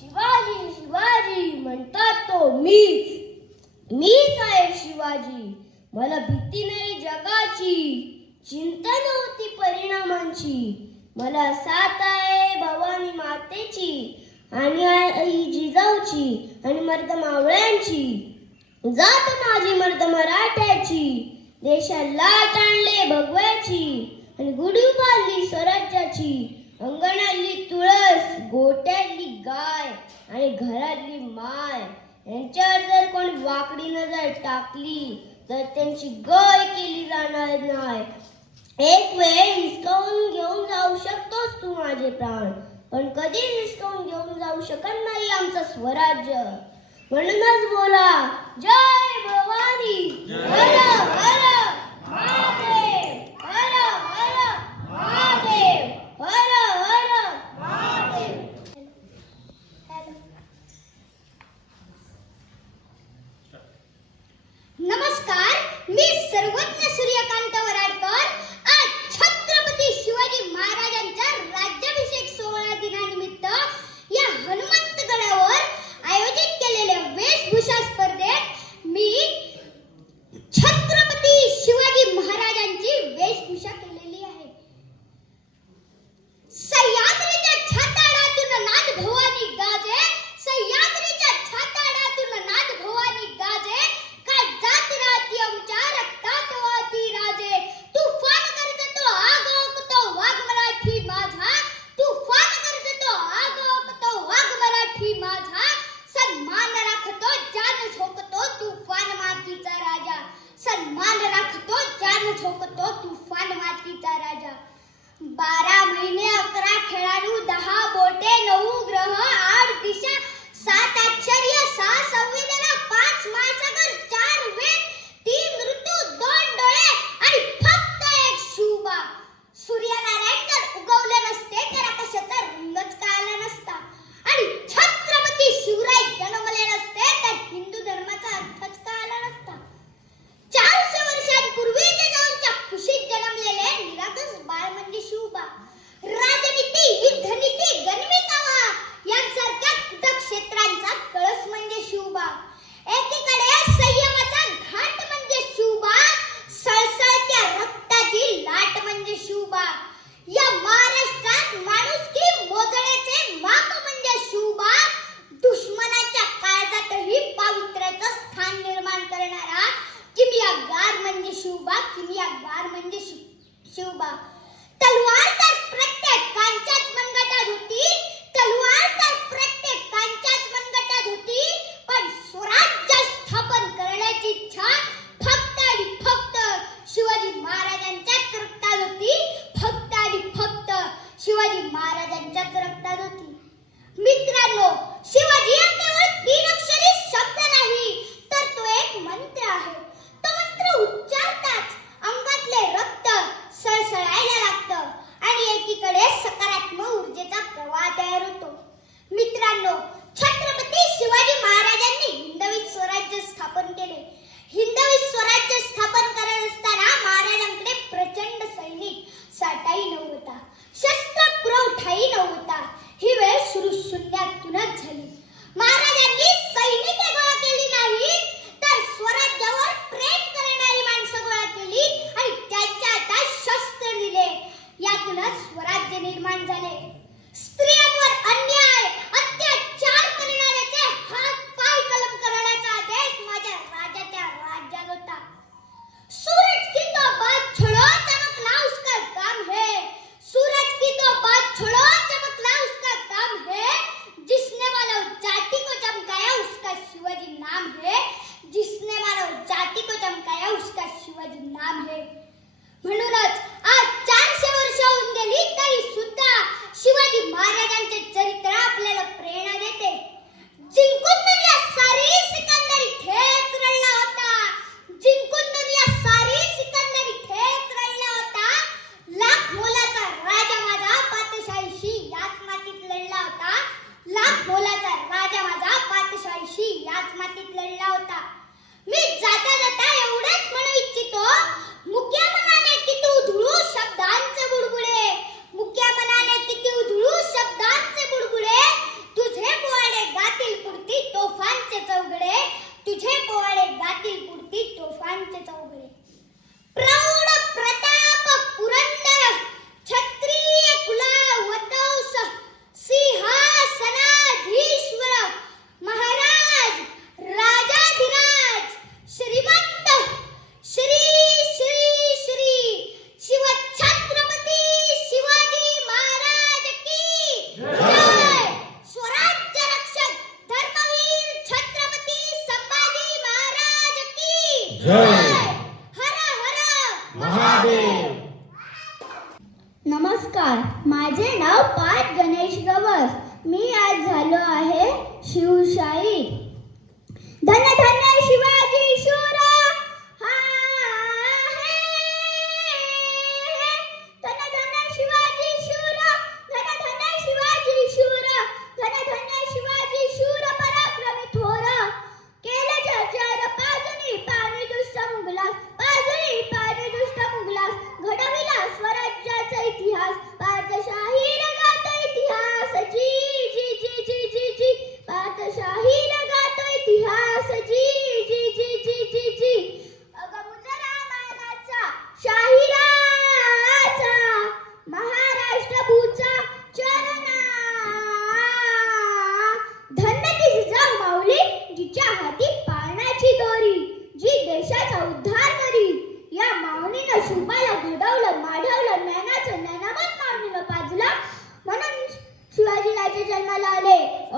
शिवाजी शिवाजी म्हणतात तो मी मीच आहे शिवाजी. मला भीती नाही जगाची. चिंता नव्हती परिणामांची. मला साथ आहे भवानी मातेची आणि आई जिजाऊची आणि मर्द मावळ्यांची. जात माझी मर्द मराठ्याची. देशाला लाट आणले भगव्याची आणि गुढी बांधली स्वराज्याची. अंगणातली तुळस गोट्यातली गाय आणि घरातली माय. यांच्यावर जर कोण वाकडी नजर टाकली तर त्यांची गय केली जाणार नाही. एक वेळ हिसकावून घेऊन जाऊ शकतोस तू माझे प्राण. पण कधी हिसकावून घेऊन जाऊ शकत नाही आमचं स्वराज्य. म्हणूनच बोला जय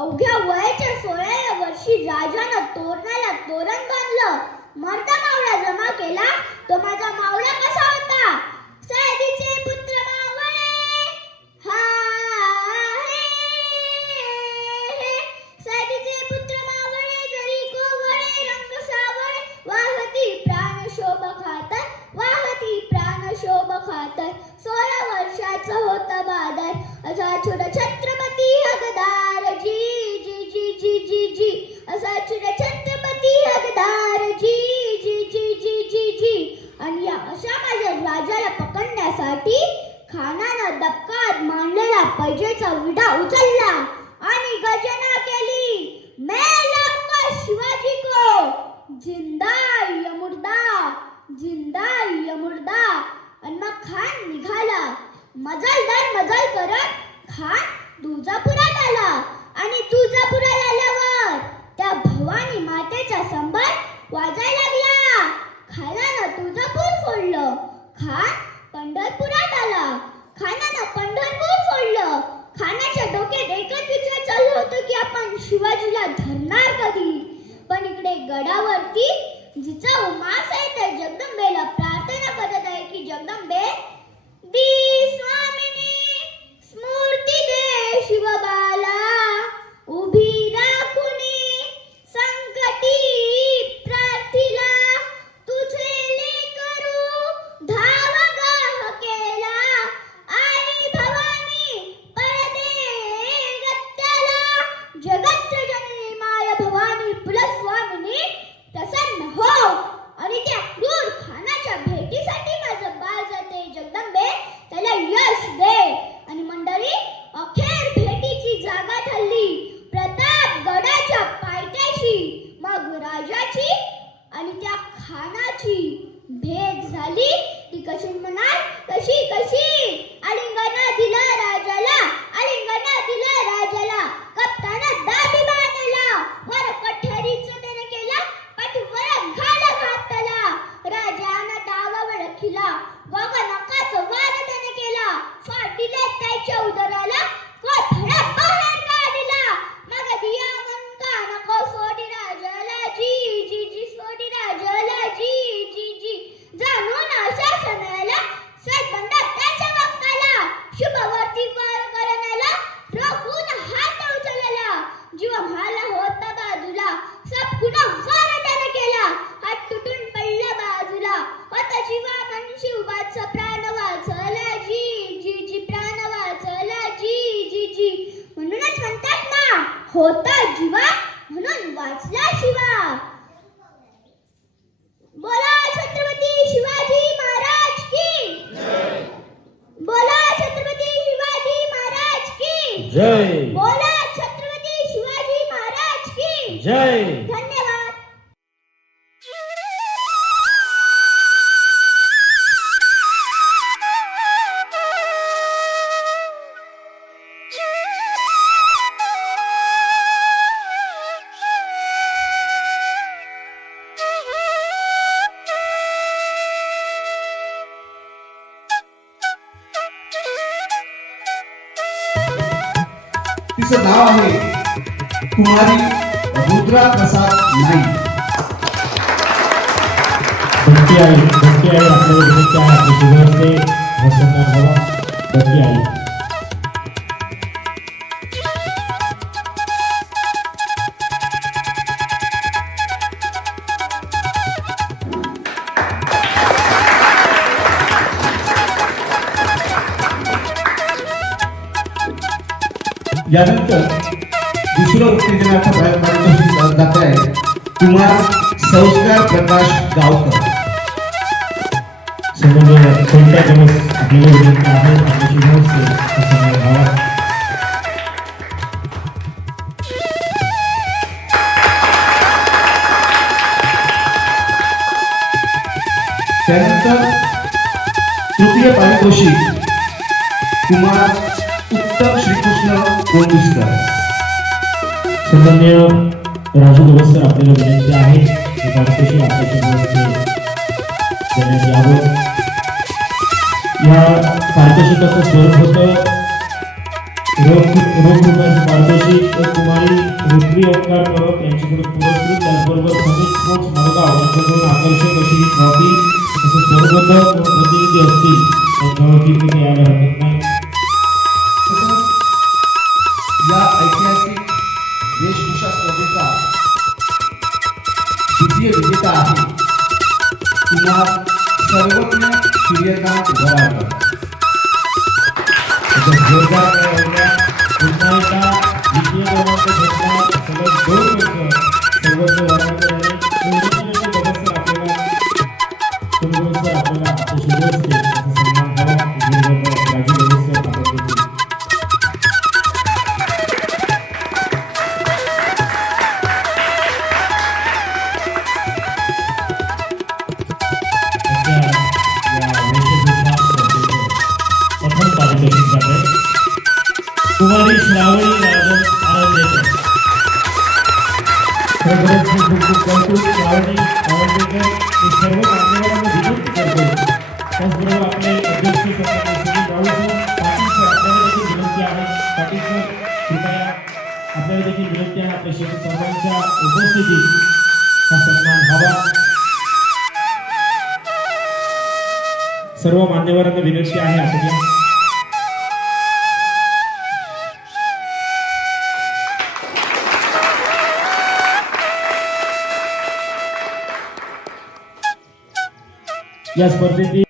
अवघ्या वयाच्या सोळाव्या वर्षी राजानं तोरणाला तोरण बांधलं. मरता मावळा जमा केला. मजलदार मजल करत खान तुळजापुरात आला. आणि तुळजापुरात आल्यावर त्या भवानी मातेचा संबर वाजायला लागला. खानानं तुळजापूर फोडलं खान पंढरपुरात आला. खानानं पंढरपूर फोडलं खानाच्या डोक्यात एकच विचार चालू होतं की आपण शिवाजीला धरणार कधी? पण इकडे गडावरती जिचा उमास शिवबाचा प्राण वाचला जी जी जी प्राण वाचला जी जी जी. म्हणूनच म्हणतात ना होता जीवा म्हणून वाचला शिवा. बोला छत्रपती शिवाजी महाराज की. बोला छत्रपती शिवाजी महाराज की. जय. बोला छत्रपती शिवाजी महाराज की. जय. तिचं नाव आहे कुमारी रुद्रा प्रसाद नाईक. भक्ती आई भक्ती आई आपल्या भक्ती आहे आपले आई यानंतर दुसरं उत्तेजनाचं पारि- पारितोषिक जात आहे. कुमार संस्कार प्रकाश गावकर. दिवस आहे त्यानंतर तृतीय पारितोषिक कुमार उत्तम श्रीकृष्ण कोंडुसकर सन्मान्य राजू गवसकर आपल्याला विनंती आहे की आपल्या देण्यात यावं. या पारितोषिकाचं स्वरूप होतं रोख पारितोषिक कुमारी रुक्मी ओंकार परब यांच्याकडून पुरस्कृत त्याचबरोबर समीर स्पोर्ट्स मालगाव यांच्याकडून आकर्षक अशी ट्रॉफी तसंच प्रतिनिधी असतील यायला हरकत नाही. দুইয়ের कौतुक श्रावणी हे सर्व मान्यवरांना विनंती करतो त्याचबरोबर आपले अध्यक्ष सुनील राऊत पाटील सर आपल्याला देखील विनंती आहे पाटील सर कृपया आपल्याला देखील विनंती आहे आपल्या शेवटी सर्वांच्या उपस्थितीत हा सन्मान सर्व मान्यवरांना विनंती आहे आपण या या स्पर्धेतील